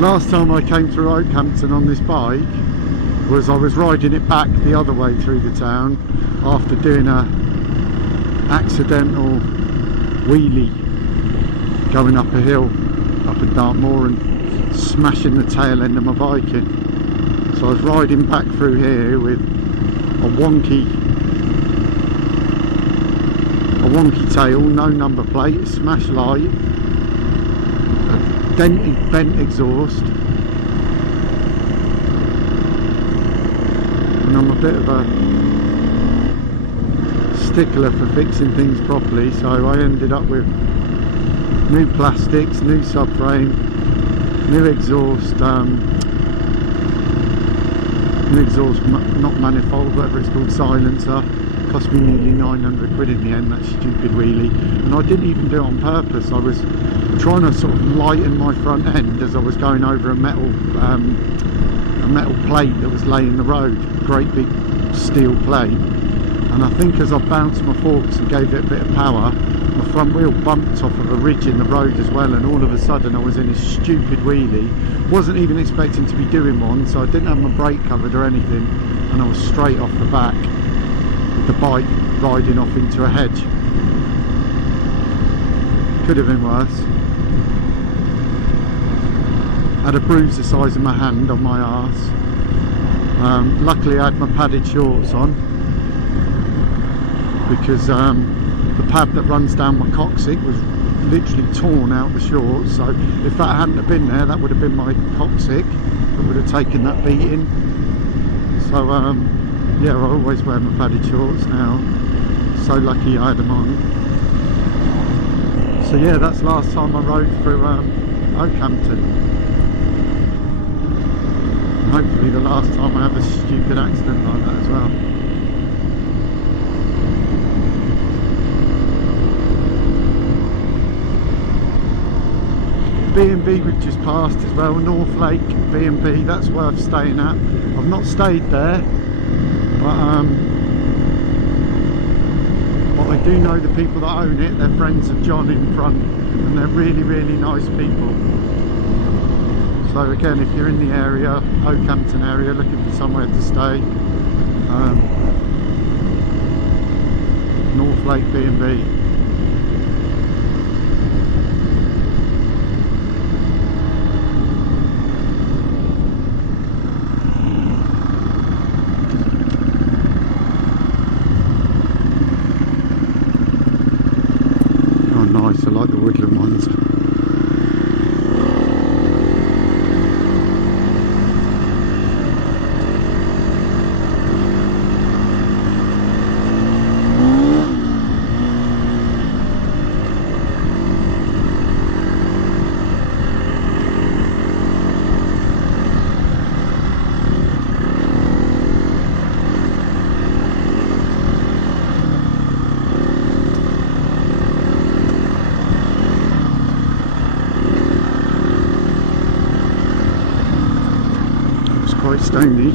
Last time I came through Oakhampton on this bike was I was riding it back the other way through the town after doing a accidental wheelie going up a hill up at Dartmoor and smashing the tail end of my bike in. So I was riding back through here with a wonky tail, no number plate, smash light, a dented bent exhaust, and I'm a bit of a stickler for fixing things properly, so I ended up with new plastics, new subframe, new exhaust, not manifold, whatever it's called, silencer. Cost me nearly 900 quid in the end, that stupid wheelie, and I didn't even do it on purpose. I was trying to sort of lighten my front end as I was going over a metal plate that was laying the road, great big steel plate, and I think as I bounced my forks and gave it a bit of power, my front wheel bumped off of a ridge in the road as well, and all of a sudden I was in a stupid wheelie. Wasn't even expecting to be doing one, so I didn't have my brake covered or anything, and I was straight off the back with the bike riding off into a hedge. Could have been worse. Had a bruise the size of my hand on my arse. Luckily I had my padded shorts on, because the pad that runs down my coccyx was literally torn out the shorts, so if that hadn't have been there, that would have been my coccyx that would have taken that beating. So yeah, I always wear my padded shorts now. So lucky I had them on. So yeah, that's the last time I rode through Oakhampton. And hopefully the last time I have a stupid accident like that as well. B&B we've just passed as well, North Lake B&B, that's worth staying at. I've not stayed there, but I do know the people that own it. They're friends of John in front, and they're really, really nice people. So again, if you're in the area, Oakhampton area, looking for somewhere to stay, North Lake B&B. Nice, I like the woodland ones. Quite stony.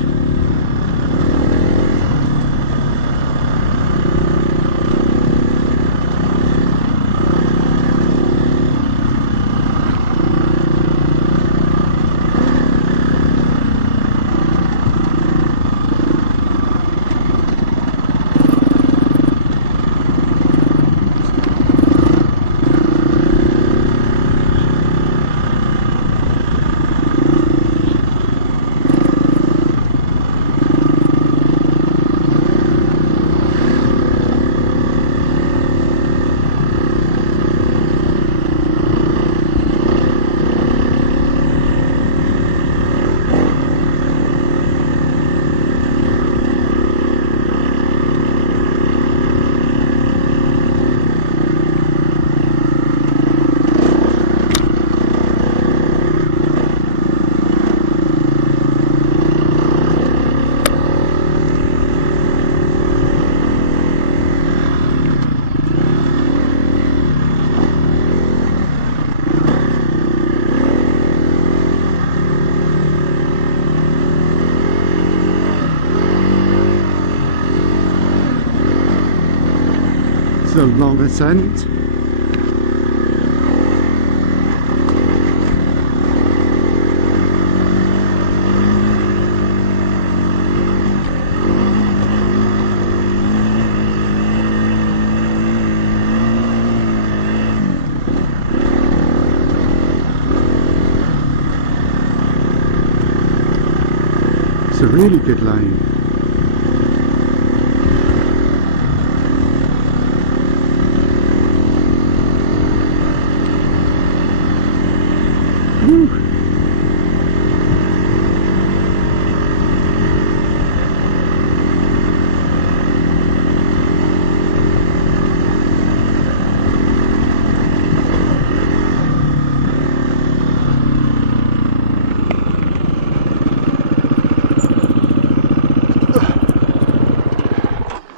A long ascent. Really good lane. Woo.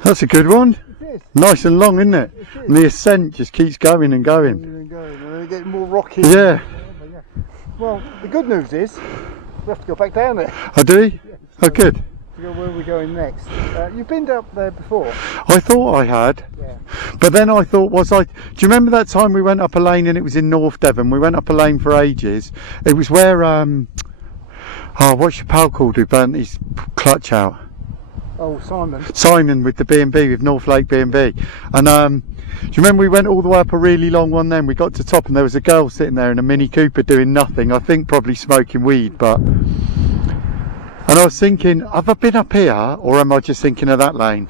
That's a good one. It is. Nice and long, isn't it? It is. And the ascent just keeps going and going. And then it gets more rocky. Yeah. Well, the good news is we have to go back down there. Oh, do we? Yeah, Oh, good. To go where we're going next. You've been up there before? I thought I had, Yeah. but then I thought, do you remember that time we went up a lane and it was in North Devon? We went up a lane for ages. It was where, what's your pal called who burnt his clutch out? Oh, Simon. Simon with the B&B, with North Lake B&B. And do you remember we went all the way up a really long one then? We got to the top and there was a girl sitting there in a Mini Cooper doing nothing. I think probably smoking weed, but... And I was thinking, have I been up here or am I just thinking of that lane?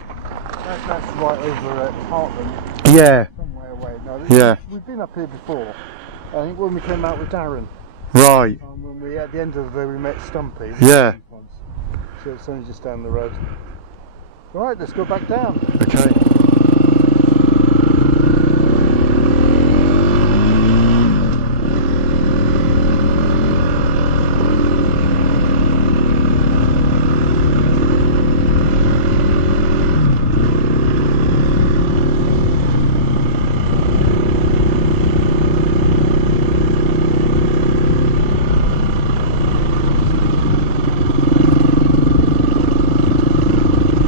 That's right over at Hartland. Yeah. Some way away. No, Yeah. We've been up here before. I think when we came out with Darren. Right. When we, at the end of the day, we met Stumpy. Yeah. So it's only just down the road. Right, let's go back down. Okay.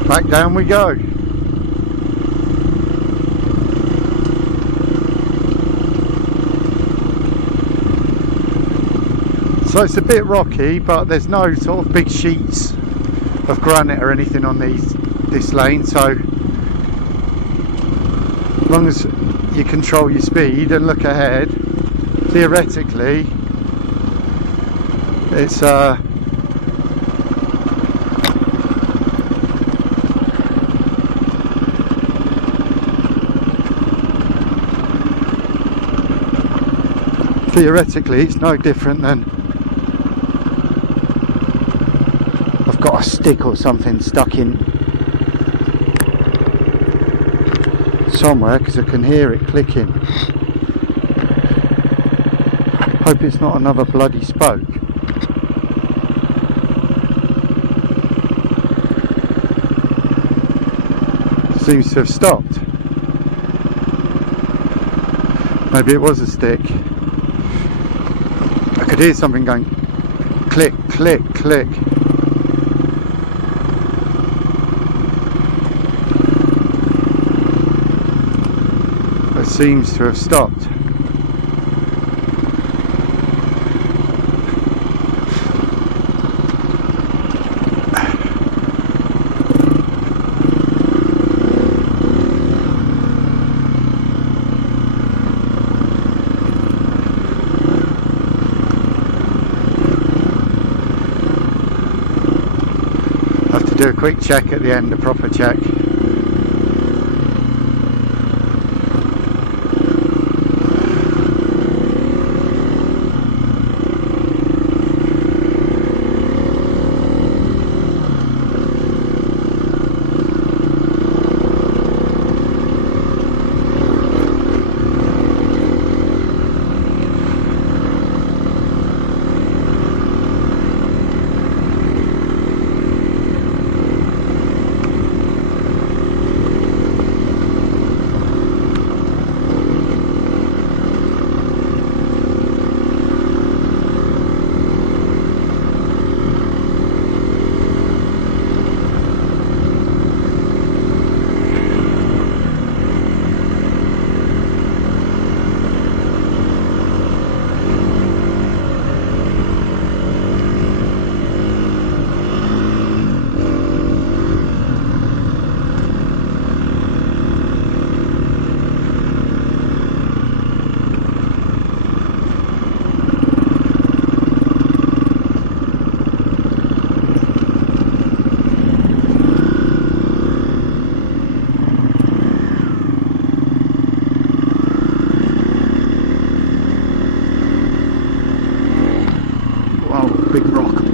Back down we go. So it's a bit rocky, but there's no sort of big sheets of granite or anything on this lane, so as long as you control your speed and look ahead, theoretically it's no different than I've got a stick or something stuck in somewhere because I can hear it clicking. Hope it's not another bloody spoke. Seems to have stopped. Maybe it was a stick. I could hear something going click, click, click. It seems to have stopped. Do a quick check at the end, a proper check.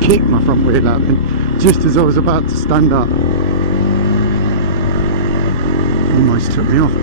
kicked my front wheel out then, just as I was about to stand up. Almost took me off.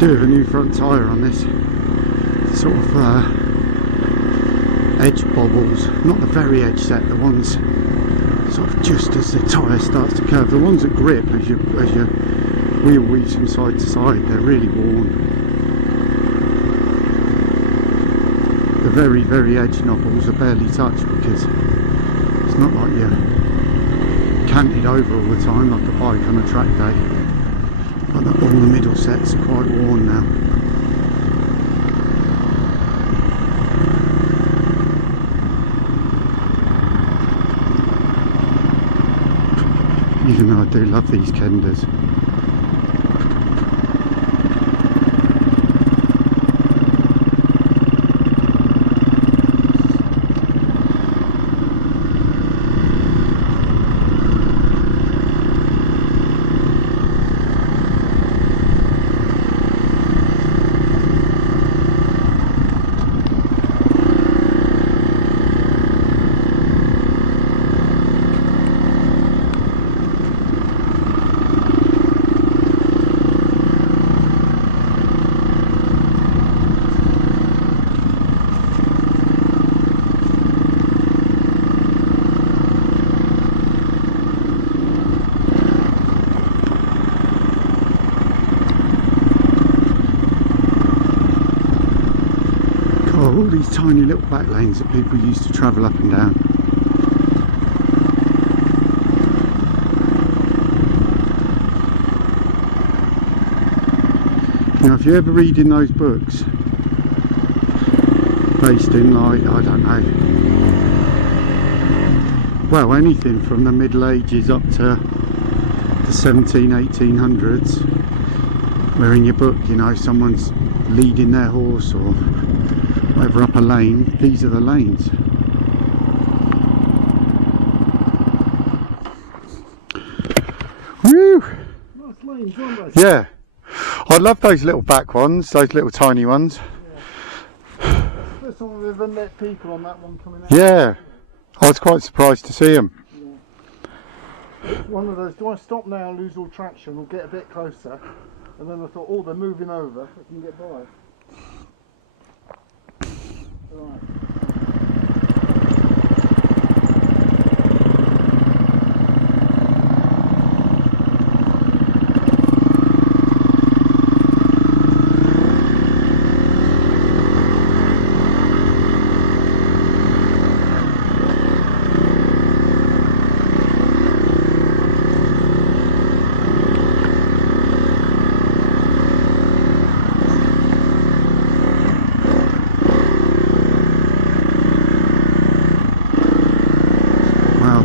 With a new front tyre on this, sort of edge bobbles, not the very edge set, the ones sort of just as the tyre starts to curve. The ones that grip as your wheel weaves from side to side, they're really worn. The very, very edge knobbles are barely touched because it's not like you're canted over all the time like a bike on a track day. But all the middle sets are quite worn now. Even though I do love these Kenders. All these tiny little back lanes that people used to travel up and down. Now if you're ever reading those books based in, like, I don't know, well, anything from the Middle Ages up to the 1800s, where in your book, you know, someone's leading their horse or whatever up a lane, these are the lanes. Woo! Nice lanes, aren't they? Yeah. I love those little back ones, those little tiny ones. Yeah. First time we've ever met people on that one coming out. Yeah. I was quite surprised to see them. Yeah. It's one of those, do I stop now and lose all traction or get a bit closer? And then I thought, oh, they're moving over, I can get by. Right.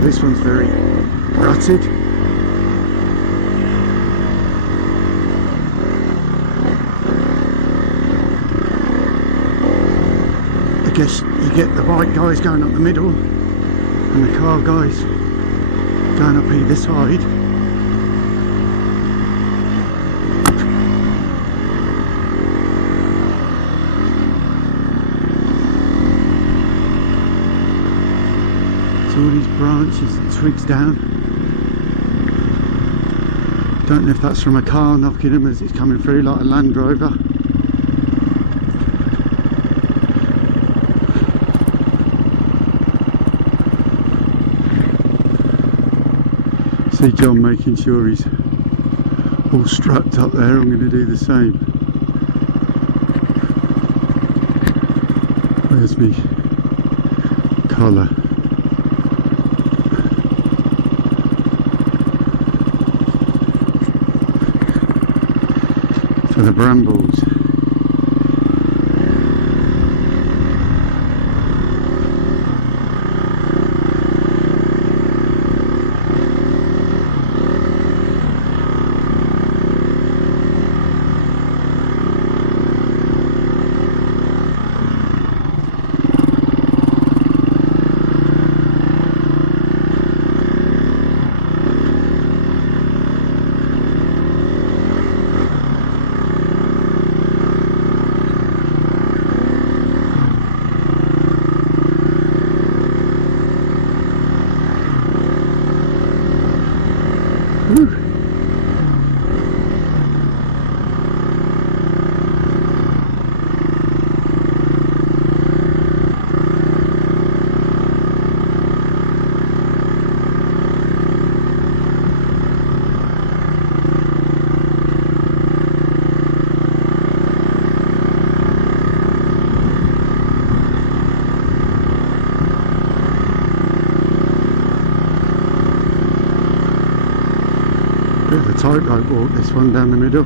This one's very rutted. I guess you get the bike guys going up the middle and the car guys going up either side. All these branches and twigs down. Don't know if that's from a car knocking them as it's coming through like a Land Rover. See John making sure he's all strapped up there. I'm going to do the same. Where's me collar? For the brambles. Bit of a tightrope walk, this one down the middle.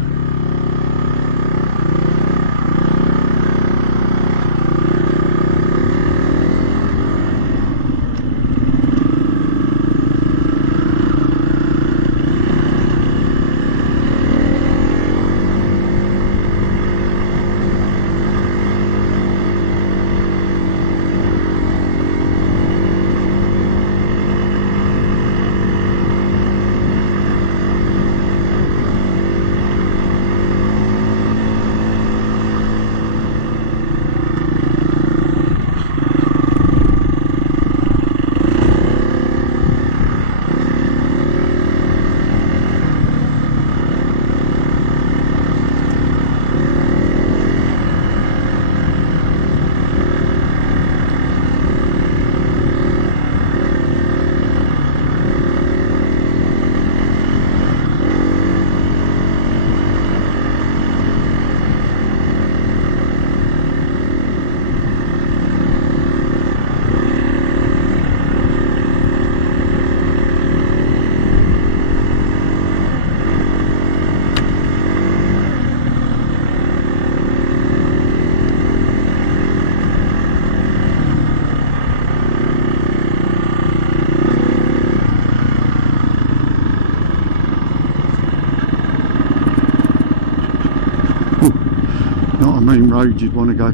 Not a main road you'd want to go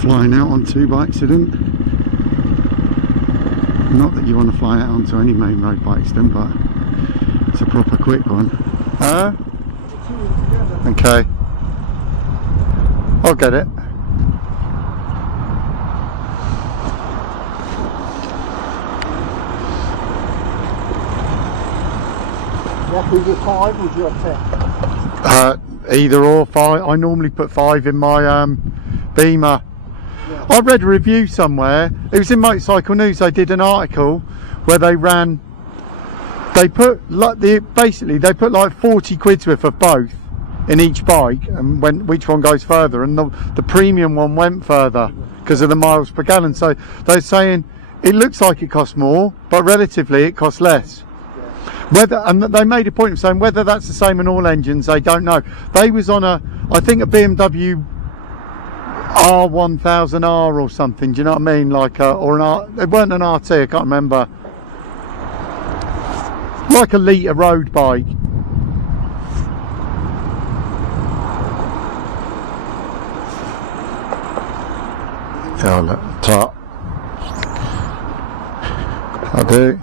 flying out onto by accident. Not that you want to fly out onto any main road by accident, but it's a proper quick one. Okay. I'll get it. Would you have 5 or would you have 10? Either or. 5. I normally put 5 in my Beamer. Yeah. I read a review somewhere, it was in Motorcycle News, they did an article where they put like basically they put like 40 quid's worth of both in each bike, and which one goes further, and the premium one went further because of the miles per gallon. So they're saying it looks like it costs more, but relatively it costs less. And they made a point of saying whether that's the same in all engines, they don't know. They was on I think a BMW R1000R or something, do you know what I mean? Like it weren't an RT, I can't remember. Like a litre road bike. Yeah, look, top. I do.